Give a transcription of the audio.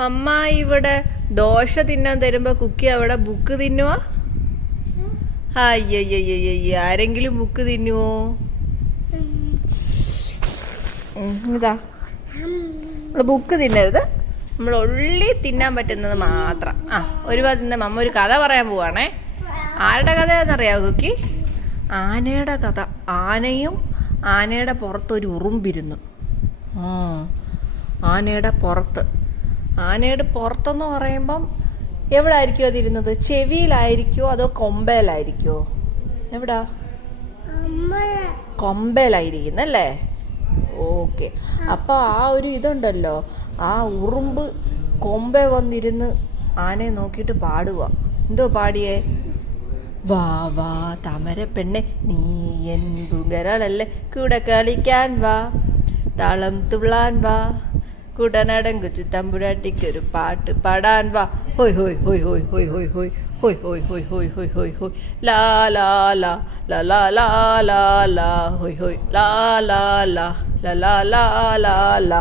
മമ്മ ഇവിടെ ദോശ തിന്നാൻ തരുമ്പോ കുക്കി അവിടെ ബുക്ക് തിന്നുവാ? അയ്യയ്യയ്യയ്യ, ആരെങ്കിലും ബുക്ക് തിന്നുവോ? ഇതാ, നമ്മള് ബുക്ക് തിന്നരുത്, നമ്മൾ ഉള്ളി തിന്നാൻ പറ്റുന്നത് മാത്രം. ഒരുപാട് തിന്ന. മമ്മ ഒരു കഥ പറയാൻ പോവാണേ. ആരുടെ കഥയാണെന്നറിയാവോ കുക്കി? ആനയുടെ കഥ. ആനയുടെ പുറത്തൊരു ഉറുമ്പിരുന്നു. ആനയുടെ പുറത്തെന്ന് പറയുമ്പം എവിടെ ആയിരിക്കുമോ അതിരുന്നത്? ചെവിയിലായിരിക്കുമോ അതോ കൊമ്പയിലായിരിക്കുമോ? എവിടാ? കൊമ്പയിലായിരിക്കുന്നല്ലേ? ഓക്കെ. അപ്പൊ ആ ഒരു ഇതുണ്ടല്ലോ, ആ ഉറുമ്പ് കൊമ്പെ വന്നിരുന്ന് ആനയെ നോക്കിയിട്ട് പാടുക. എന്തോ പാടിയേ? വാ വാ താമര പെണ്ണെ നീ എൻ പൂങ്കരളല്ലേ, കൂടെ കളിക്കാൻ വാ, താളം തുള്ളാൻ വാ, കുടനടൻ കൊച്ചു തമ്പുരാട്ടിക്കൊരു പാട്ട് പാടാൻ വാ, ഹോയ് ഹോയ് ഹോയ് ഹോയ് ഹോയ് ഹോയ് ഹോയ് ഹോയ് ഹോയ് ഹോയ് ഹോയ് ഹോയ് ഹോയ് ഹോയ് ലാ ലാ ലാ ലാ ലാ ലാ ലാ ലാ ഹോയ് ഹോയ് ലാ ലാ ലാ ലാ ലാ ലാ ലാ ലാ.